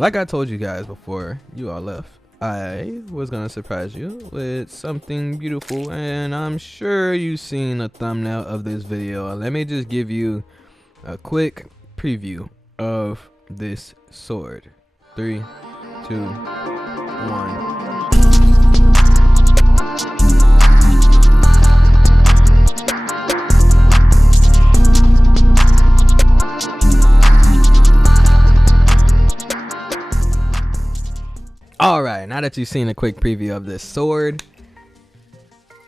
Like I told you guys before you all left, I was gonna surprise you with something beautiful, and I'm sure you've seen a thumbnail of this video. Let me just give you a quick preview of this sword. 3, 2, 1. Alright, now that you've seen a quick preview of this sword,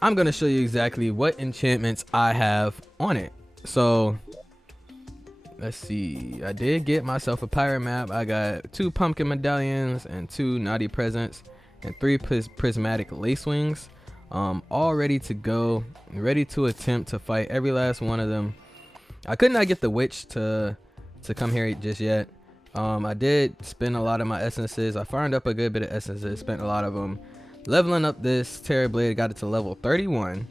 I'm going to show you exactly what enchantments I have on it. So, let's see. I did get myself a pirate map. I got 2 pumpkin medallions and 2 naughty presents and 3 prismatic lace wings. All ready to go, ready to attempt to fight every last one of them. I could not get the witch to come here just yet. I did spend a lot of my essences. I farmed up a good bit of essences, spent a lot of them leveling up this Tera blade, got it to level 31.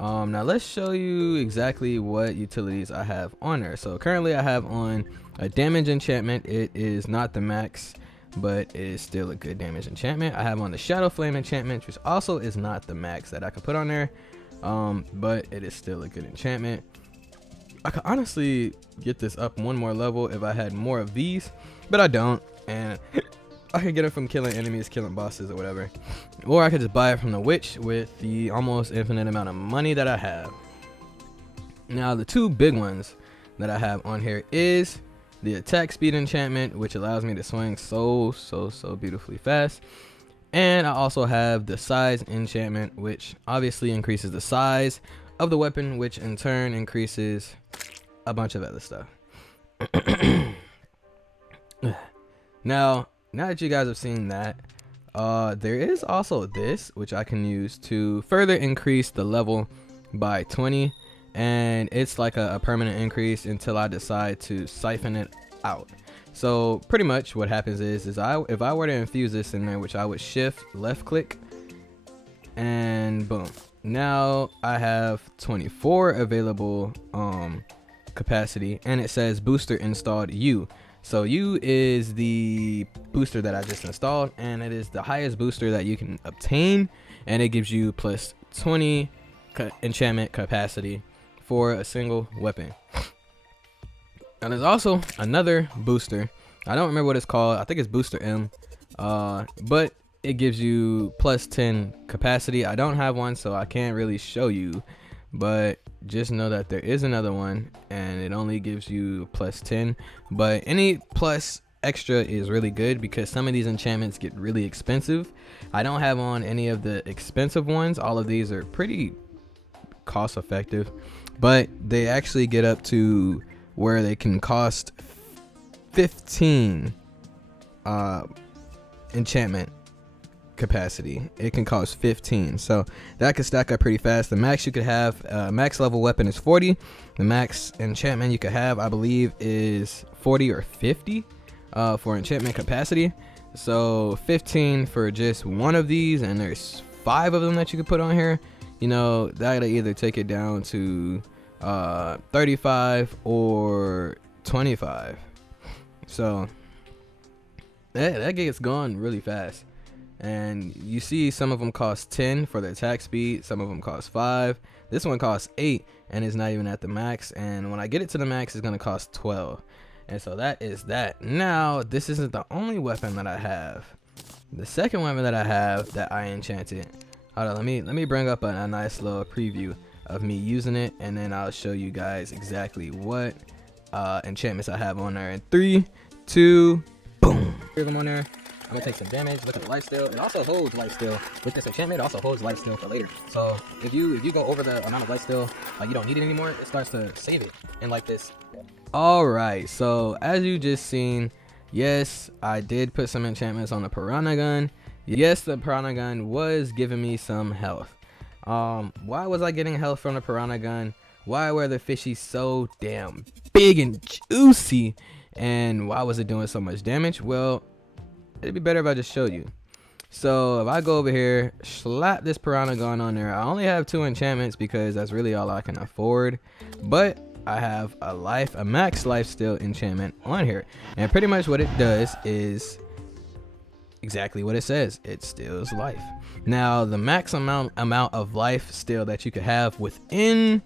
Now let's show you exactly what utilities I have on there. So currently I have on a damage enchantment. It is not the max, but it is still a good damage enchantment. I have on the shadow flame enchantment, which also is not the max that I could put on there, but it is still a good enchantment. I could honestly get this up one more level if I had more of these, but I don't, and I could get it from killing enemies, killing bosses or whatever, or I could just buy it from the witch with the almost infinite amount of money that I have. Now the 2 big ones that I have on here is the attack speed enchantment, which allows me to swing so beautifully fast, and I also have the size enchantment, which obviously increases the size of the weapon, which in turn increases a bunch of other stuff. now that you guys have seen that, there is also this, which I can use to further increase the level by 20, and it's like a permanent increase until I decide to siphon it out. So pretty much what happens is if I were to infuse this in there, which I would shift left click, and boom, now I have 24 available capacity, and it says booster installed U. So U is the booster that I just installed, and it is the highest booster that you can obtain, and it gives you plus 20 enchantment capacity for a single weapon. And there's also another booster. I don't remember what it's called. I think it's booster M, but it gives you plus 10 capacity. I don't have one, so I can't really show you, but just know that there is another one, and it only gives you plus 10, but any plus extra is really good because some of these enchantments get really expensive. I don't have on any of the expensive ones. All of these are pretty cost effective, but they actually get up to where they can cost 15 enchantment capacity. It can cost 15, so that could stack up pretty fast. The max you could have, max level weapon is 40. The max enchantment you could have, I believe, is 40 or 50 for enchantment capacity. So 15 for just one of these, and there's 5 of them that you could put on here. You know, that'll either take it down to 35 or 25. So that gets gone really fast. And you see some of them cost 10 for the attack speed, some of them cost 5. This one costs 8 and it's not even at the max, and when I get it to the max it's gonna cost 12. And so that is that. Now this isn't the only weapon that I have. The second weapon that I have that I enchanted, hold on, let me bring up a nice little preview of me using it, and then I'll show you guys exactly what enchantments I have on there. In 3, 2, boom. Here's them on there. I'm gonna take some damage. Look at the lifesteal. It also holds lifesteal. With this enchantment, it also holds lifesteal for later. So if you go over the amount of lifesteal, you don't need it anymore, it starts to save it. And like this. Alright, so as you just seen, yes, I did put some enchantments on the piranha gun. Yes, the piranha gun was giving me some health. Why was I getting health from the piranha gun? Why were the fishies so damn big and juicy? And why was it doing so much damage? Well, it'd be better if I just showed you. So if I go over here, slap this piranha gun on there, I only have 2 enchantments because that's really all I can afford, but I have a max lifesteal enchantment on here, and pretty much what it does is exactly what it says. It steals life. Now, the max amount of life steal that you could have within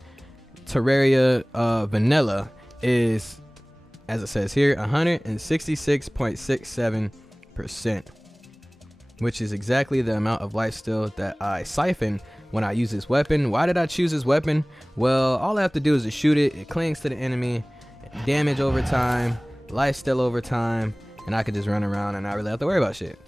Terraria vanilla is, as it says here, 166.67%, which is exactly the amount of life steal that I siphon when I use this weapon. Why did I choose this weapon? Well, all I have to do is to shoot it. It clings to the enemy, damage over time, life steal over time, and I could just run around and not really have to worry about shit.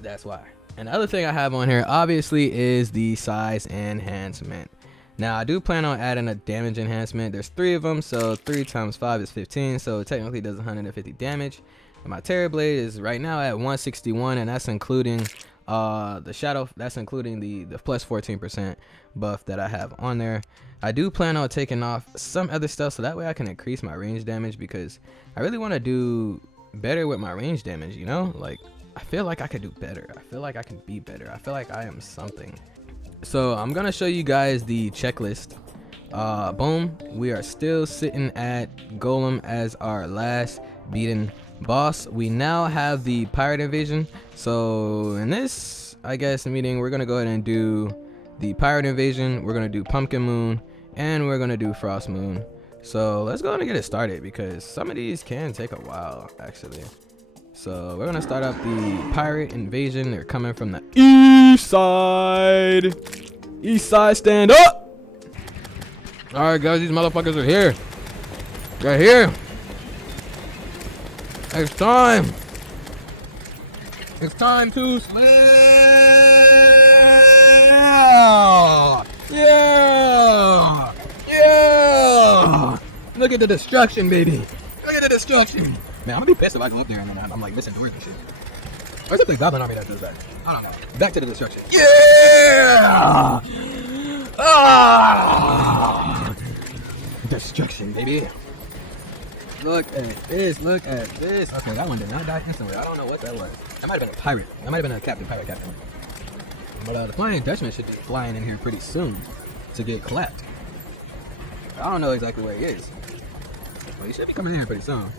That's why. And the other thing I have on here, obviously, is the size enhancement. Now, I do plan on adding a damage enhancement. There's 3 of them, so 3 times 5 is 15, so it technically does 150 damage. And my Tera Blade is right now at 161, and that's including the shadow. That's including the plus 14% buff that I have on there. I do plan on taking off some other stuff, so that way I can increase my range damage, because I really want to do better with my range damage, you know? Like, I feel like I could do better. I feel like I can be better. I feel like I am something. So I'm gonna show you guys the checklist. Boom, we are still sitting at Golem as our last beaten boss. We now have the pirate invasion. So in this, I guess, meeting, we're gonna go ahead and do the pirate invasion. We're gonna do pumpkin moon, and we're gonna do frost moon. So let's go ahead and get it started, because some of these can take a while actually. So we're gonna start up the pirate invasion. They're coming from the east side. East side, stand up. All right, guys, these motherfuckers are here. They're here. It's time. It's time to slam. Yeah. Yeah. Look at the destruction, baby. Look at the destruction. Man, I'm gonna be pissed if I go up there and then I'm like missing doors and shit. Or is it the goblin army that does that? I don't know. Back to the destruction. Yeah! Ah! Destruction, baby. Look at this. Look at this. Okay, that one did not die instantly. I don't know what that was. That might have been a pirate. That might have been a pirate captain. But the Flying Dutchman should be flying in here pretty soon to get clapped. I don't know exactly where he is. But he should be coming in here pretty soon.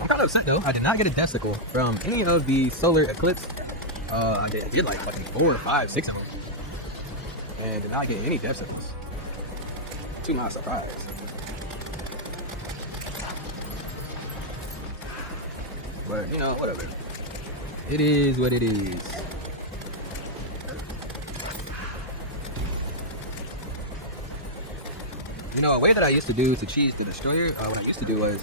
I'm kind of upset though. I did not get a Desicle from any of the solar eclipse. I did like fucking 4, 5, 6 of them, and did not get any Desicles. To my surprise. But you know, whatever. It is what it is. You know, a way that I used to do to cheese the destroyer, what I used to do was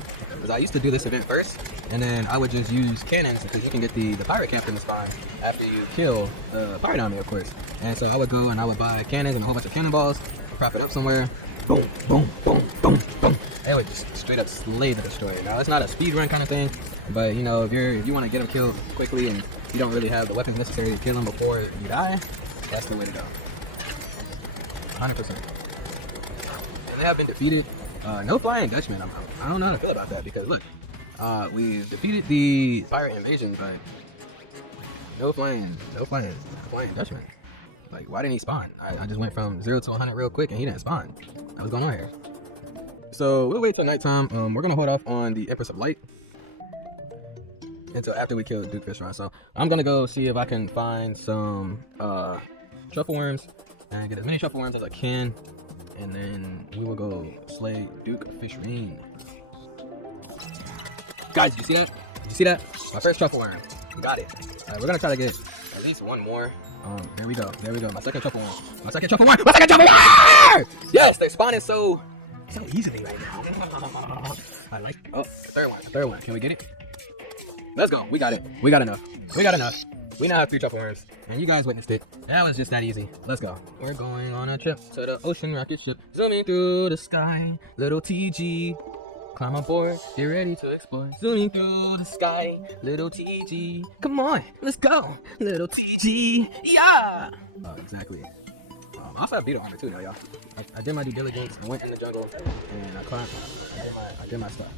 I used to do this event first, and then I would just use cannons, because you can get the pirate captain spawn after you kill the pirate army, of course. And so I would go and I would buy cannons and a whole bunch of cannonballs, prop it up somewhere, boom, boom, boom, boom, boom. They would just straight up slay the destroyer. Now it's not a speed run kind of thing, but you know, if you want to get him killed quickly and you don't really have the weapons necessary to kill him before you die, that's the way to go. 100%. And they have been defeated. No Flying Dutchman. I don't know how to feel about that, because look, we defeated the pirate invasion, but no flying Dutchman. Like, why didn't he spawn? I just went from 0 to 100 real quick and he didn't spawn. What's going on here? So we'll wait till nighttime. We're gonna hold off on the Empress of Light until after we kill Duke Fishron. So I'm gonna go see if I can find some truffle worms and get as many truffle worms as I can. And then we will go slay Duke Fishron. Guys, did you see that? Did you see that? My first truffle worm. We got it. Alright, we're gonna try to get at least one more. There we go. There we go. My second truffle worm. My second truffle worm. My second truffle worm! Yes, they're spawning so easily right now. I like. Oh, third one. Third one. Can we get it? Let's go. We got it. We got enough. We got enough. We now have 3 truffle worms, and you guys witnessed it. That was just that easy. Let's go. We're going on a trip to the ocean rocket ship, zooming through the sky. Little TG, climb aboard, get ready to explore. Zooming through the sky, little TG. Come on, let's go, little TG. Yeah. Exactly. I also have beetle armor too, now, y'all. I did my due diligence. I went in the jungle and I climbed. I did my stuff.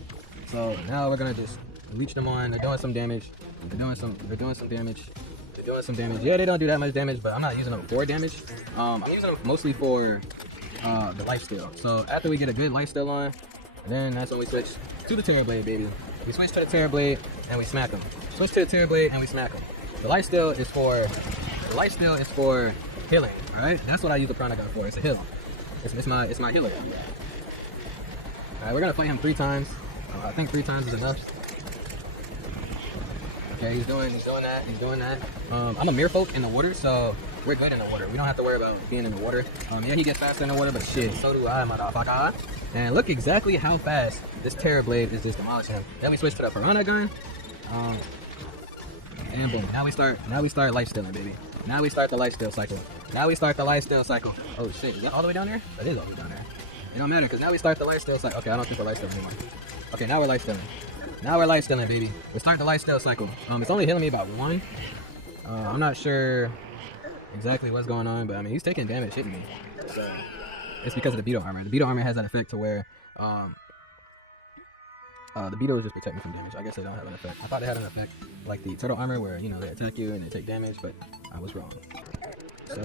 So now we're gonna just leech them on. They're doing some damage. They're doing some damage. Yeah, they don't do that much damage, but I'm not using them for damage. I'm using them mostly for the lifesteal. So after we get a good lifesteal on, then that's when we switch to the Tera Blade, baby. We switch to the Tera Blade and we smack them. switch to the Tera blade and we smack them. The light steal is for healing, alright? That's what I use the Piranha gun for. It's a heal. It's my healer. Alright, we're gonna fight him 3 times. I think 3 times is enough. Okay, he's doing that. I'm a merfolk in the water, so we're good in the water. We don't have to worry about being in the water. Yeah, he gets faster in the water, but shit, so do I, motherfucker. And look exactly how fast this Tera blade is just demolishing him. Then we switch to the Piranha gun. And boom. Now we start life stealing, baby. Now we start the life steal cycle. Oh shit, is that all the way down there? That is all the way down there. It don't matter, because now we start the life steal cycle. Okay, I don't think we're life stealing anymore. Okay, now we're life stealing. Now we're life stealing, baby. We're starting the life steal cycle. It's only healing me about 1. I'm not sure exactly what's going on, but I mean, he's taking damage hitting me. So it's because of the beetle armor. The beetle armor has that effect to where the beetles just protect me from damage. I guess they don't have an effect. I thought they had an effect like the turtle armor where, you know, they attack you and they take damage, but I was wrong. So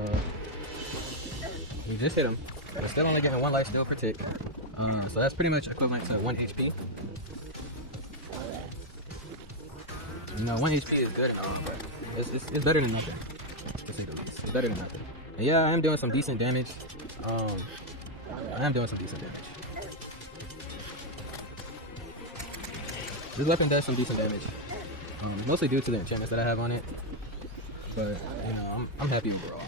we just hit him. We're still only getting 1 life steal per tick. So that's pretty much equivalent to 1 HP. You know, 1 HP is good and all, but it's better than nothing, to say the least. It's better than nothing. And yeah, I am doing some decent damage. This weapon does some decent damage. Mostly due to the enchantments that I have on it. But, you know, I'm happy overall.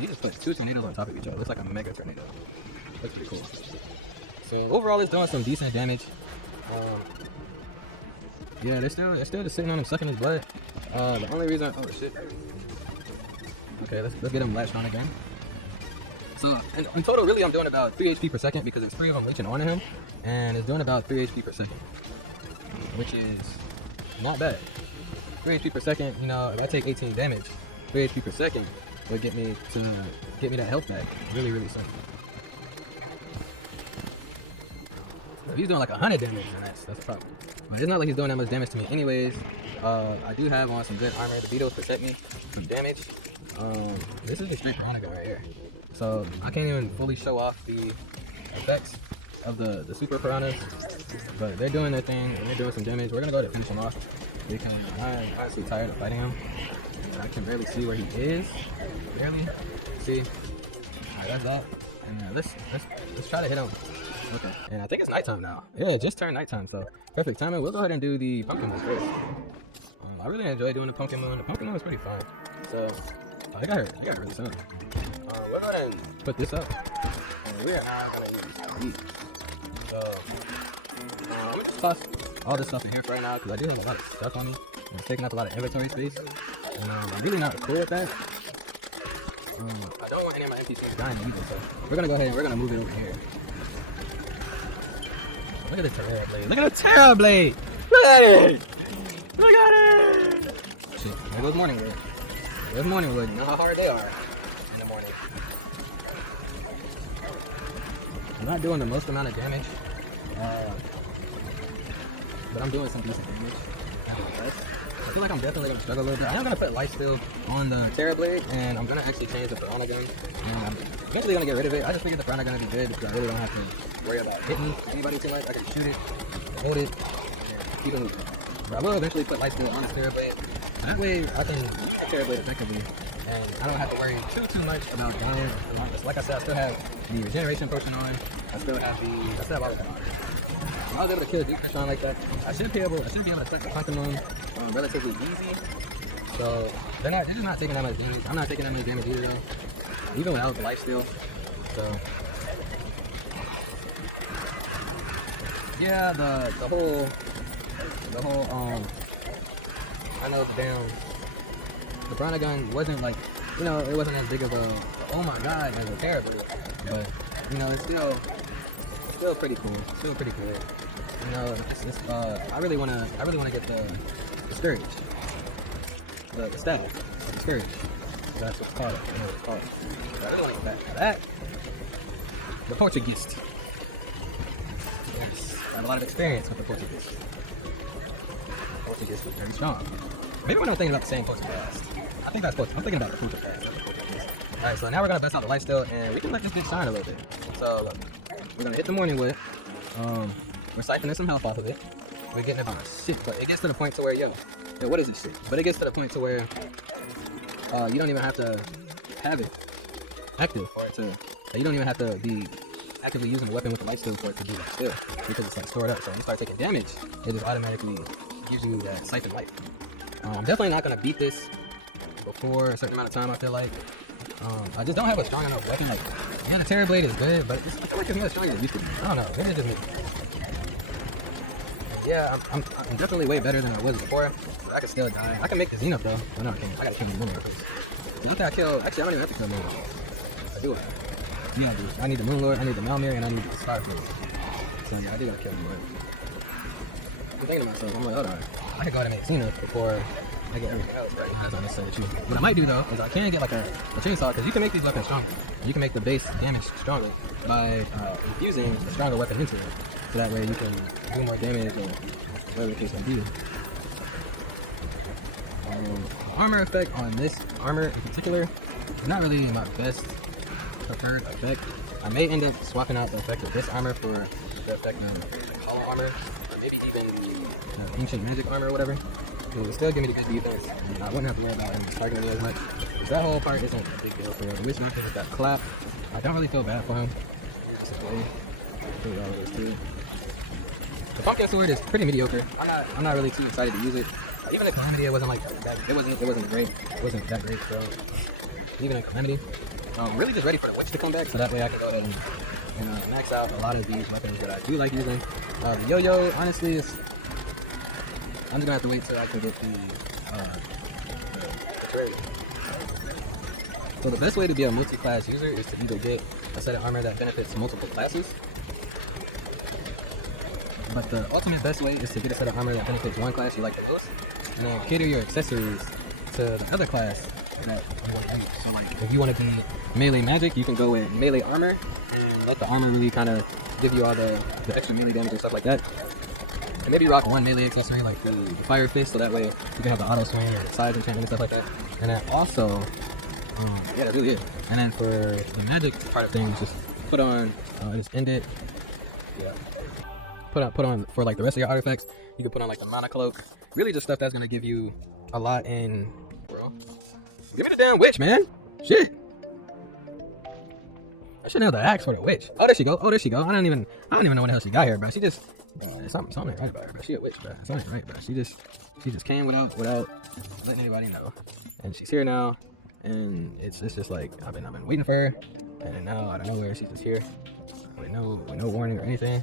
He just puts 2 tornadoes on top of each other. Looks like a mega tornado. Looks pretty cool. So overall, it's doing some decent damage. Yeah, they're still just sitting on him, sucking his blood. The only reason, oh shit. Okay, let's get him latched on again. So in total, really, I'm doing about 3 HP per second because there's 3 of them leeching onto him, and it's doing about 3 HP per second, which is not bad. 3 HP per second. You know, if I take 18 damage, 3 HP per second would get me that health back really, really soon. If he's doing like 100 damage, then that's a problem. But it's not like he's doing that much damage to me anyways. I do have on some good armor. The beetles protect me from damage. This is a straight Piranha gun right here. So I can't even fully show off the effects of the super piranhas. But they're doing their thing and they're doing some damage. We're gonna go to finish him off because I'm honestly tired of fighting him. I can barely see where he is. Barely. See? Alright, that's that. And let's try to hit him. Okay, and I think it's nighttime now. Yeah, it just turned nighttime, so perfect timing. We'll go ahead and do the pumpkin moon first. I really enjoy doing the pumpkin moon. The pumpkin moon is pretty fun. So, I got her really soon. We'll go ahead and put this up. And we're now gonna use these. So, I'm gonna just toss all this stuff in here for right now because I do have a lot of stuff on me. It's taking up a lot of inventory space. And I'm really not cool with that. I don't want any of my NPCs dying either, so we're gonna go ahead and we're gonna move it over here. Look at the Tera blade. Look at the Tera blade! Look at it! Look at it! Shit, there goes morning wood. There's morning wood. You know how hard they are in the morning. I'm not doing the most amount of damage, but I'm doing some decent damage. I feel like I'm definitely gonna struggle a little bit. I am gonna put light steal on the Tera blade, and I'm gonna actually change the Piranha gun. I'm eventually gonna get rid of it. I just figured the Piranha gun would be good because I really don't have to worry about hitting anybody too much. I can shoot it, hold it, and keep it moving. But I will eventually put light steal on the Tera blade. That way I can use the Tera blade effectively, and I don't have to worry too much about damage. Like I said, I still have the regeneration potion on. I still have all of that on. I was able to kill a deep Fishron like that. I should be able to touch the pumpkin moon relatively easy. So they're just not taking that much damage. I'm not taking that much damage either though. Even without the life steal. So yeah, the whole I know the Piranha gun wasn't like, you know, it wasn't as big of a oh my god as a Tera blade, but you know, it's still pretty cool. Still pretty good. You know, I really wanna get the scourge, the staff, the scourge. That's what it's called. I know what it's called. But I really wanna get that. For that, the Portuguese. Yes, I have a lot of experience with the Portuguese. Portuguese was very strong. Maybe when I'm thinking about the same Portuguese. I think that's Portuguese. I'm thinking about the Portuguese. Alright, so now we're gonna bust out the light steal and we can let this bitch shine a little bit. So look, we're gonna hit the morning wood. We're siphoning some health off of it. we're getting about 6, but it gets to the point to where, yo, what is this shit? But it gets to the point to where you don't even have to have it active for it to, you don't even have to be actively using the weapon with the light steal for it to do that still, because it's like stored up. So when you start taking damage, it just automatically gives you that siphon life. I'm definitely not gonna beat this before a certain amount of time, I feel like. I just don't have a strong enough weapon. Like, yeah, the Tera blade is good, but I feel like it's not as strong as it used to be. I don't know, maybe it's just me. Yeah, I'm definitely way better than I was before. I can still die. I can make the Zenith though. But no, I can't. I gotta kill the Moon Lord first. So after I kill, actually I don't even have to kill Moon Lord. I do it. Yeah, dude. I need the Moon Lord, I need the Malmir, and I need the Starfield. So yeah, I do gotta kill Moon Lord. I'm thinking to myself, I'm like, hold on. I could go ahead and make Zenith before I get everything else, right? That's not necessarily true. What I might do though is I can get like a chainsaw, because you can make these weapons stronger. You can make the base damage stronger by infusing a stronger weapon into it. So that way you can do more damage or whatever the case may be. The armor effect on this armor in particular is not really my best preferred effect. I may end up swapping out the effect of this armor for the effect of hollow armor, or maybe even the ancient magic armor or whatever. It would still give me the good defense, and I wouldn't have to worry about him targeting me as much. So that whole part isn't a big deal for it. Wish Market with that clap. I don't really feel bad for him. The pumpkin sword is pretty mediocre. I'm not really too excited to use it. Even in Calamity, it wasn't like that. It wasn't great. It wasn't that great. So even in Calamity, I'm really just ready for the witch to come back, so that way I can go ahead and max out a lot of these weapons that I do like using. The yo-yo, honestly, is I'm just gonna have to wait till I can get the trade. So the best way to be a multi-class user is to either get a set of armor that benefits multiple classes. But the ultimate best way is to get a set of armor that benefits one class you like the most, and then cater your accessories to the other class that you want to use. So like, if you want to be melee magic, you can go with melee armor and let the armor really kind of give you all the extra melee damage and stuff like that. And maybe rock one melee accessory like the fire fist, so that way you can have the auto swing or the size enchantment and stuff like that. And then also, yeah, that's really it. And then for the magic part of things, just put on, just end it. Yeah. Put on for like the rest of your artifacts. You can put on like the mana cloak. Really just stuff that's gonna give you a lot in. Bro, give me the damn witch, man. Shit. I should have the axe for the witch. Oh, there she go. Oh, there she go. I don't even know what the hell she got here, bro. She just something right about her, bro. She a witch, bro. Something right, bro. She just came without letting anybody know, and she's here now. And it's just like I've been waiting for her, and now out of nowhere she's just here with no warning or anything.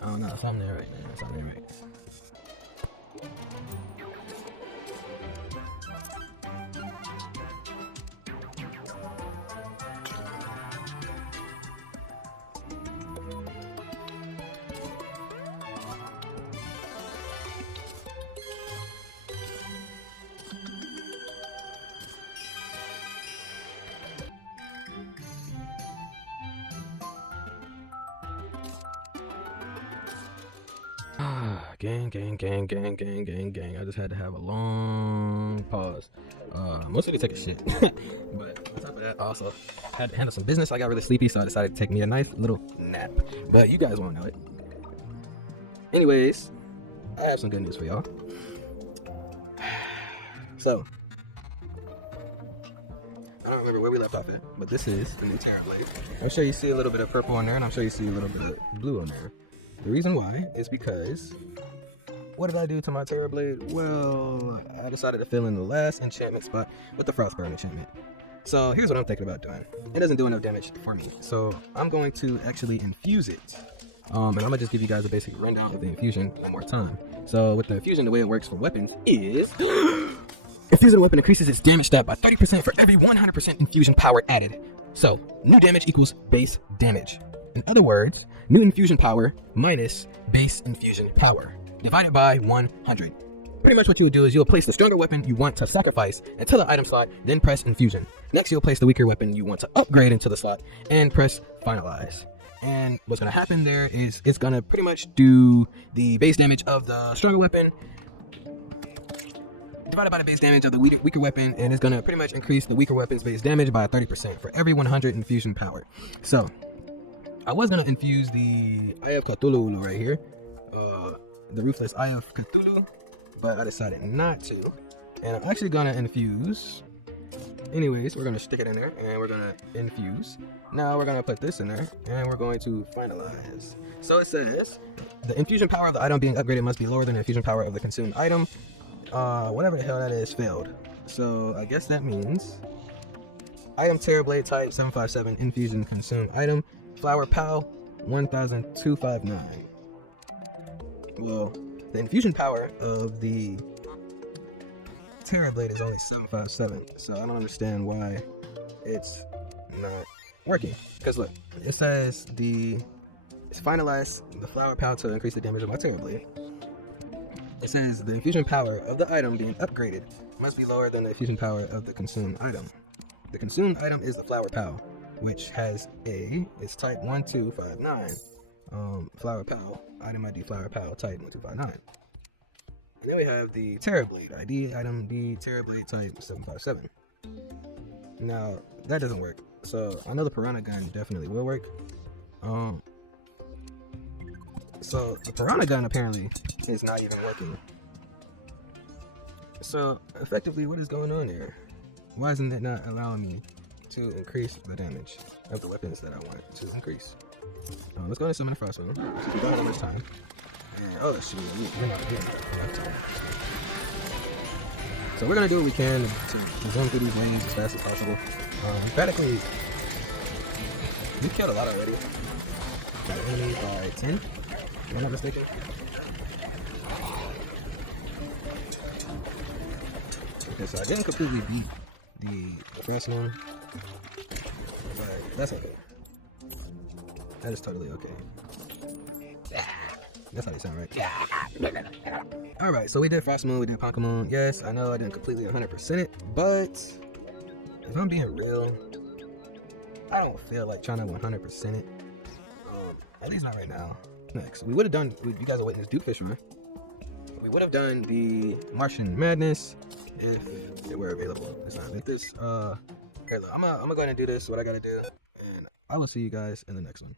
I don't know, something there right, man. Something there right. Gang. I just had to have a long pause. Mostly to take a shit. But on top of that, I also had to handle some business. I got really sleepy, so I decided to take me a nice little nap. But you guys won't know it. Anyways, I have some good news for y'all. So, I don't remember where we left off at, but this is the new Tera blade. I'm sure you see a little bit of purple on there, and I'm sure you see a little bit of blue on there. The reason why is because, what did I do to my Tera blade? Well, I decided to fill in the last enchantment spot with the Frostburn enchantment. So here's what I'm thinking about doing. It doesn't do enough damage for me, so I'm going to actually infuse it. And I'm gonna just give you guys a basic rundown of the infusion one more time. So with the infusion, the way it works for weapons is infusing a weapon increases its damage stat by 30% for every 100% infusion power added. So new damage equals base damage. In other words, new infusion power minus base infusion power divided by 100. Pretty much what you would do is you'll place the stronger weapon you want to sacrifice into the item slot, then press infusion. Next, you'll place the weaker weapon you want to upgrade into the slot and press finalize. And what's going to happen there is it's going to pretty much do the base damage of the stronger weapon divided by the base damage of the weaker weapon, and it's going to pretty much increase the weaker weapon's base damage by 30% for every 100 infusion power. So I was going to infuse the Eye of Cthulhu right here, the Ruthless Eye of Cthulhu, but I decided not to. And I'm actually gonna infuse. Anyways, we're gonna stick it in there and we're gonna infuse. Now we're gonna put this in there and we're going to finalize. So it says the infusion power of the item being upgraded must be lower than the infusion power of the consumed item. Whatever the hell that is failed. So I guess that means item Tera Blade type 757 infusion consumed item flower pow 1259. Well, the infusion power of the Tera Blade is only 757, so I don't understand why it's not working. Because look, it says it's finalized the flower power to increase the damage of my Tera Blade. It says the infusion power of the item being upgraded must be lower than the infusion power of the consumed item. The consumed item is the flower pow, which has it's type 1259. Flower pow, item ID flower pow type 1259. And then we have the Tera Blade ID, item D, Tera Blade type 757. Now, that doesn't work. So, I know the Piranha Gun definitely will work. So, the Piranha Gun apparently is not even working. So, effectively, what is going on there? Why isn't it not allowing me to increase the damage of the weapons that I want to increase? Let's go ahead and summon a Frostmoon. We don't have that much time. And, oh, shoot, we're not getting enough time. So we're gonna do what we can to zoom through these lanes as fast as possible. Practically, we killed a lot already. Got enemies by 10, if I'm not mistaken. Okay, so I didn't completely beat the first one, but that's okay. That is totally okay. That's how they sound, right? Alright, so we did Frostmoon, we did Pokemon. Yes, I know I didn't completely 100% it, but if I'm being real, I don't feel like trying to 100% it. At least not right now. Next, we would have done, you guys are waiting to do Fishron. We would have done the Martian Madness if it were available. It's not like this. Okay, look, I'm gonna go ahead and do this, what I gotta do, and I will see you guys in the next one.